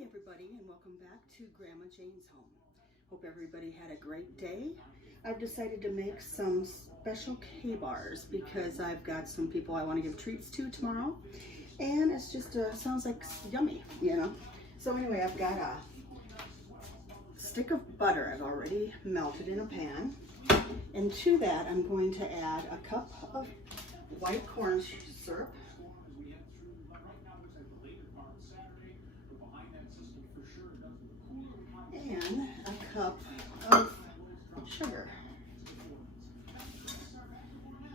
Hi everybody, and welcome back to Grandma Jane's home. Hope everybody had a great day. I've decided to make some special K-bars because I've got some people I want to give treats to tomorrow, and it's just sounds like yummy, you know. So anyway, I've got a stick of butter I've already melted in a pan, and to that I'm going to add a cup of white corn syrup, and a cup of sugar.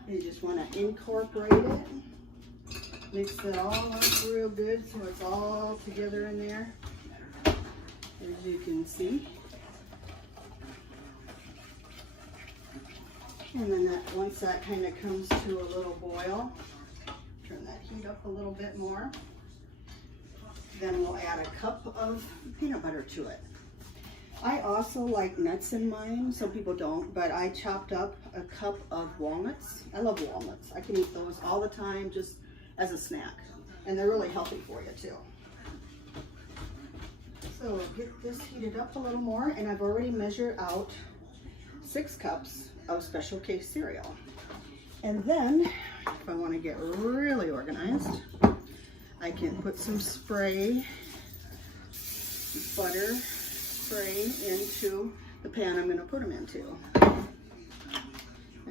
You just want to incorporate it, mix it all up real good so it's all together in there, as you can see. And then once that kind of comes to a little boil, turn that heat up a little bit more. Then we'll add a cup of peanut butter to it. I also like nuts in mine. Some people don't, but I chopped up a cup of walnuts. I love walnuts. I can eat those all the time just as a snack. And they're really healthy for you too. So get this heated up a little more, and I've already measured out 6 cups of Special K cereal. And then, if I want to get really organized, I can put some butter spray into the pan I'm going to put them into.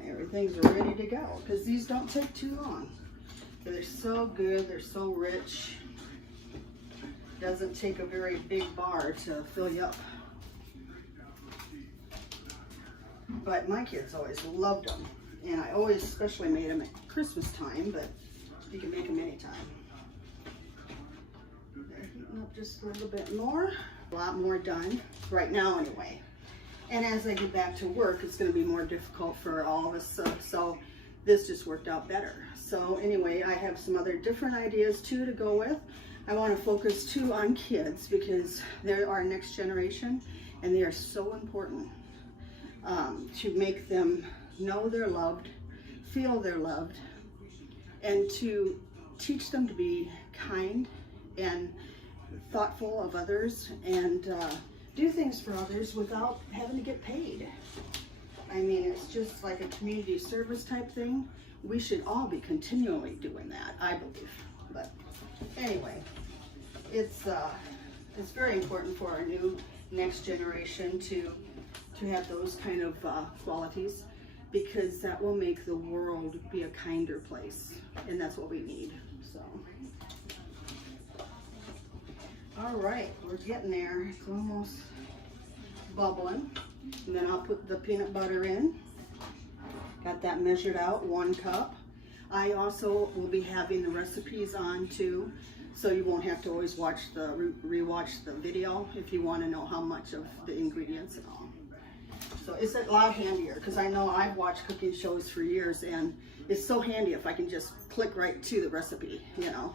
Everything's ready to go because these don't take too long. They're so good, they're so rich. Doesn't take a very big bar to fill you up. But my kids always loved them, and I always especially made them at Christmas time, but you can make them anytime. They're heating up just a little bit more. A lot more done right now anyway. And as I get back to work, it's going to be more difficult for all of us, so this just worked out better. So anyway, I have some other different ideas too to go with. I want to focus too on kids because they're our next generation, and they are so important to make them know they're loved, feel they're loved, and to teach them to be kind and thoughtful of others, and do things for others without having to get paid. I mean, it's just like a community service type thing. We should all be continually doing that, I believe. But anyway, it's very important for our next generation to have those kind of qualities, because that will make the world be a kinder place, and that's what we need. So. All right, we're getting there. It's almost bubbling. And then I'll put the peanut butter in. Got that measured out, 1 cup. I also will be having the recipes on too, so you won't have to always rewatch the video if you want to know how much of the ingredients and all. So it's a lot handier, because I know I've watched cooking shows for years, and it's so handy if I can just click right to the recipe, you know.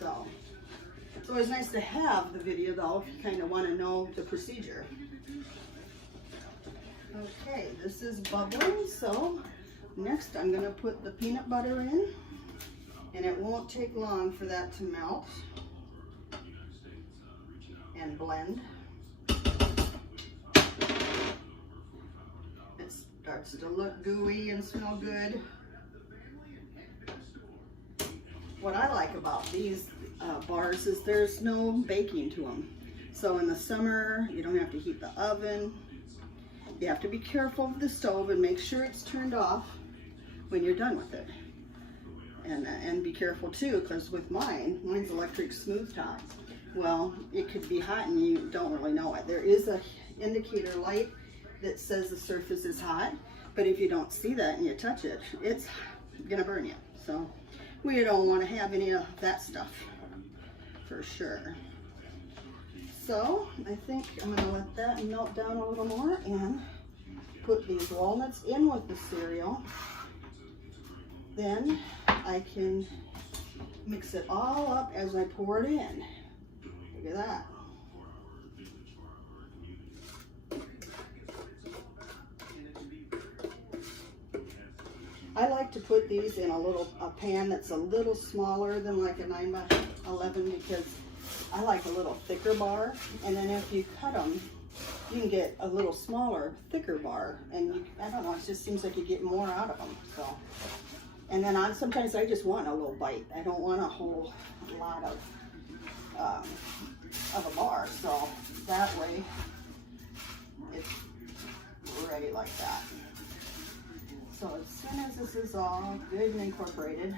So it's always nice to have the video though, if you kind of want to know the procedure. Okay, this is bubbling, so next I'm going to put the peanut butter in, and it won't take long for that to melt and blend. It starts to look gooey and smell good. What I like about these bars is there's no baking to them. So in the summer, you don't have to heat the oven. You have to be careful of the stove and make sure it's turned off when you're done with it. And be careful too, because with mine's electric smooth top. Well, it could be hot and you don't really know it. There is a indicator light that says the surface is hot, but if you don't see that and you touch it, it's gonna burn you. So we don't want to have any of that stuff, for sure. So I think I'm going to let that melt down a little more and put these walnuts in with the cereal. Then I can mix it all up as I pour it in. Look at that. I like to put these in a pan that's a little smaller than like a 9 by 11, because I like a little thicker bar, and then if you cut them, you can get a little smaller, thicker bar, and you, I don't know, it just seems like you get more out of them. So, and then sometimes I just want a little bite. I don't want a whole lot of a bar. So that way, it's ready like that. So as soon as this is all good and incorporated,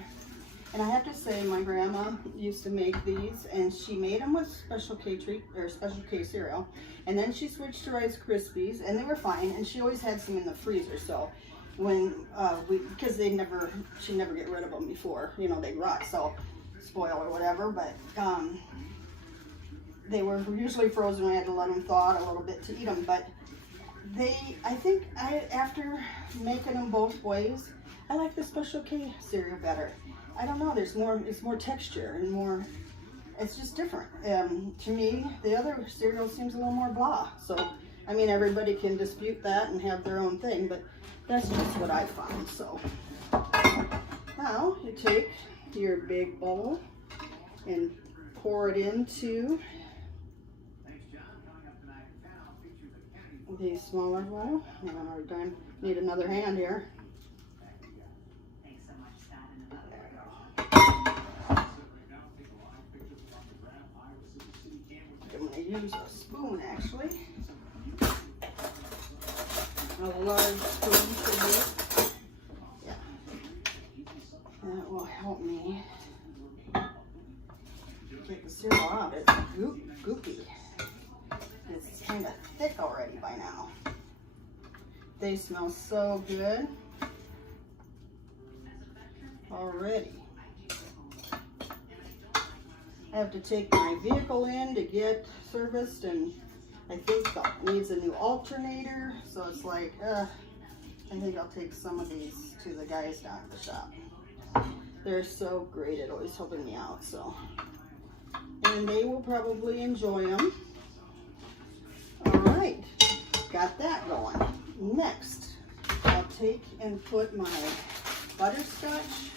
and I have to say, my grandma used to make these, and she made them with Special K treat or Special K cereal, and then she switched to Rice Krispies, and they were fine. And she always had some in the freezer. So when because she never get rid of them before, you know, they rot, so spoil or whatever. But they were usually frozen. We had to let them thaw out a little bit to eat them. But I think after making them both ways, I like the Special K cereal better. I don't know, it's more texture and more, it's just different. To me, the other cereal seems a little more blah. So, I mean, everybody can dispute that and have their own thing, but that's just what I found. So, now you take your big bowl and pour it into the smaller bowl. I need another hand here. I'm going to use a spoon, actually. A large spoon for this. Yeah. That will help me get the cereal out. It's goopy. It's kind of thick already by now. They smell so good already. I have to take my vehicle in to get serviced, and I think it needs a new alternator. So it's like, I think I'll take some of these to the guys down at the shop. They're so great at always helping me out. So, and they will probably enjoy them. All right, got that going. Next, I'll take and put my butterscotch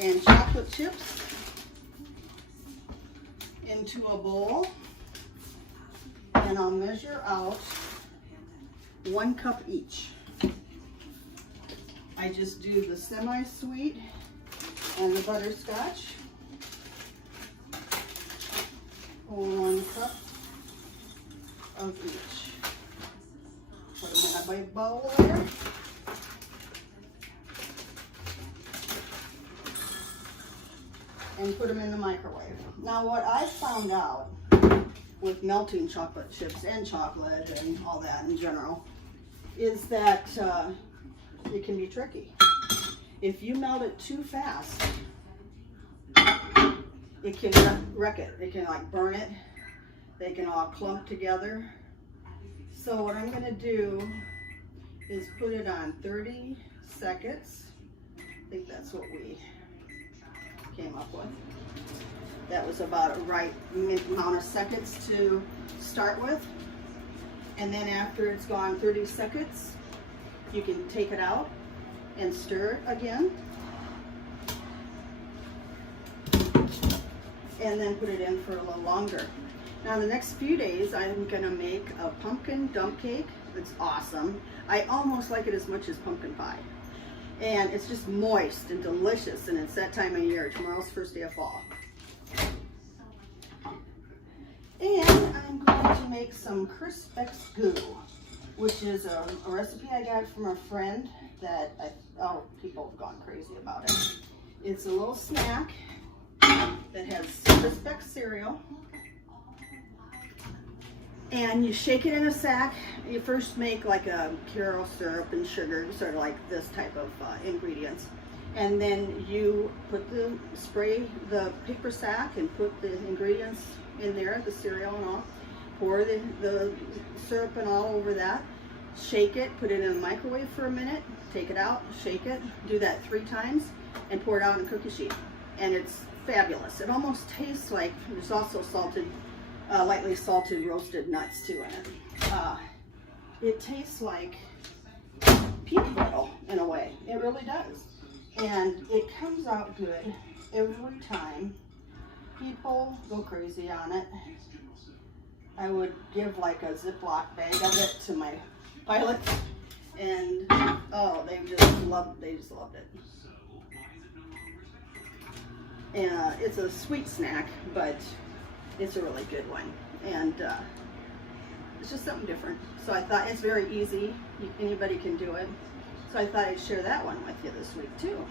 and chocolate chips into a bowl, and I'll measure out 1 cup each. I just do the semi-sweet and the butterscotch. 1 cup of each. Put them in a big bowl there. And put them in the microwave. Now, what I found out with melting chocolate chips and chocolate and all that in general is that it can be tricky. If you melt it too fast, it can wreck it. It can like burn it. They can all clump together. So what I'm going to do is put it on 30 seconds. I think that's what we came up with. That was about a right amount of seconds to start with. And then after it's gone 30 seconds, you can take it out and stir it again. And then put it in for a little longer. Now the next few days I'm gonna make a pumpkin dump cake. It's awesome. I almost like it as much as pumpkin pie. And it's just moist and delicious, and it's that time of year. Tomorrow's first day of fall. And I'm going to make some Crispex goo, which is a recipe I got from a friend that people have gone crazy about it. It's a little snack that has Crispex cereal. And you shake it in a sack. You first make like a Scotcheros syrup and sugar, sort of like this type of ingredients. And then you spray the paper sack and put the ingredients in there, the cereal and all. Pour the syrup and all over that. Shake it, put it in the microwave for a minute, take it out, shake it, do that 3 times, and pour it out in a cookie sheet. And it's fabulous. It almost tastes like, there's also lightly salted roasted nuts too in it. It tastes like peanut brittle in a way. It really does. And it comes out good every time People go crazy on it. I would give like a Ziploc bag of it to my pilots, and oh, they just loved it. And it's a sweet snack, but it's a really good one, and it's just something different. So I thought it's very easy. Anybody can do it. So I thought I'd share that one with you this week too.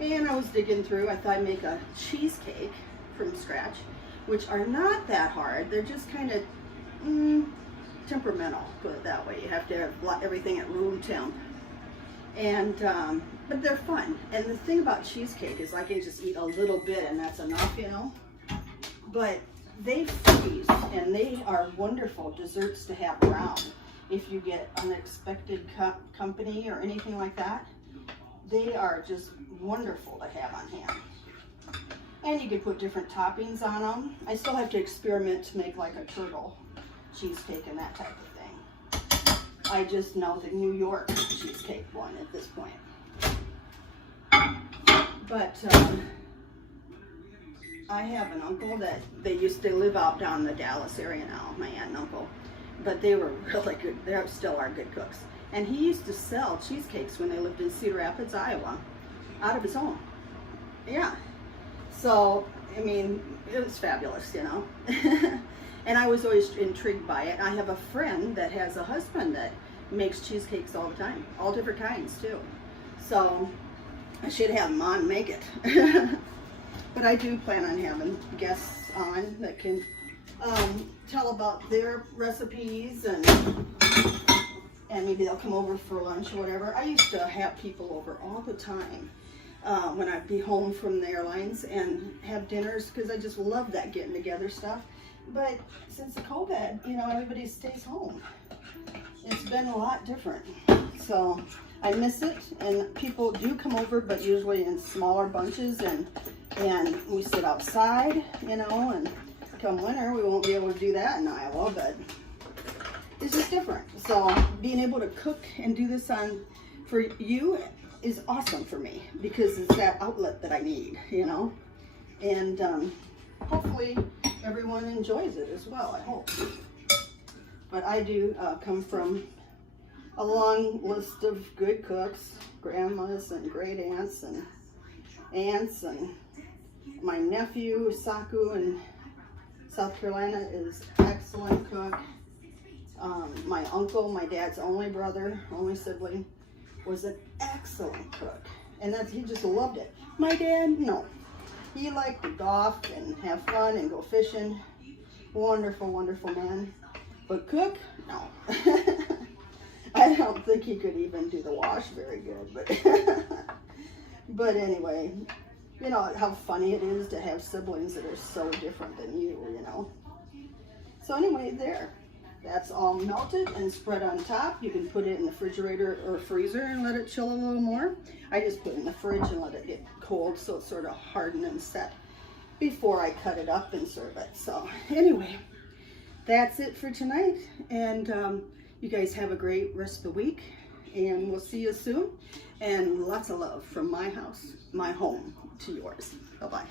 And I was digging through. I thought I'd make a cheesecake from scratch, which are not that hard. They're just kind of temperamental, put it that way. You have to have everything at room temp. And but they're fun. And the thing about cheesecake is I can just eat a little bit and that's enough, you know. But they freeze, and they are wonderful desserts to have around. If you get unexpected company or anything like that, they are just wonderful to have on hand. And you can put different toppings on them. I still have to experiment to make like a turtle cheesecake and that type of thing. I just know the New York cheesecake one at this point. But I have an uncle that they live out down in the Dallas area now, my aunt and uncle. But they were really good. They still are good cooks. And he used to sell cheesecakes when they lived in Cedar Rapids, Iowa, out of his home. Yeah. So, I mean, it was fabulous, you know. And I was always intrigued by it. I have a friend that has a husband that makes cheesecakes all the time, all different kinds too. So I should have him on and make it. But I do plan on having guests on that can tell about their recipes, and maybe they'll come over for lunch or whatever. I used to have people over all the time when I'd be home from the airlines and have dinners, because I just love that getting together stuff. But since the COVID, you know, everybody stays home. It's been a lot different. So I miss it, and people do come over, but usually in smaller bunches, and we sit outside, you know, and come winter, we won't be able to do that in Iowa, but it's just different. So being able to cook and do this for you is awesome for me, because it's that outlet that I need, you know, and hopefully everyone enjoys it as well, I hope. But I do come from a long list of good cooks, grandmas and great aunts and my nephew Saku in South Carolina is excellent cook. My uncle, my dad's only brother, only sibling, was an excellent cook, and he just loved it. My dad, no, he liked to golf and have fun and go fishing. Wonderful, wonderful man. But cook, no. I don't think he could even do the wash very good, but anyway, you know how funny it is to have siblings that are so different than you know. So anyway, that's all melted and spread on top. You can put it in the refrigerator or freezer and let it chill a little more. I just put it in the fridge and let it get cold so it's sort of hardened and set before I cut it up and serve it. So anyway, that's it for tonight, and you guys have a great rest of the week, and we'll see you soon. And lots of love from my house, my home, to yours. Bye-bye.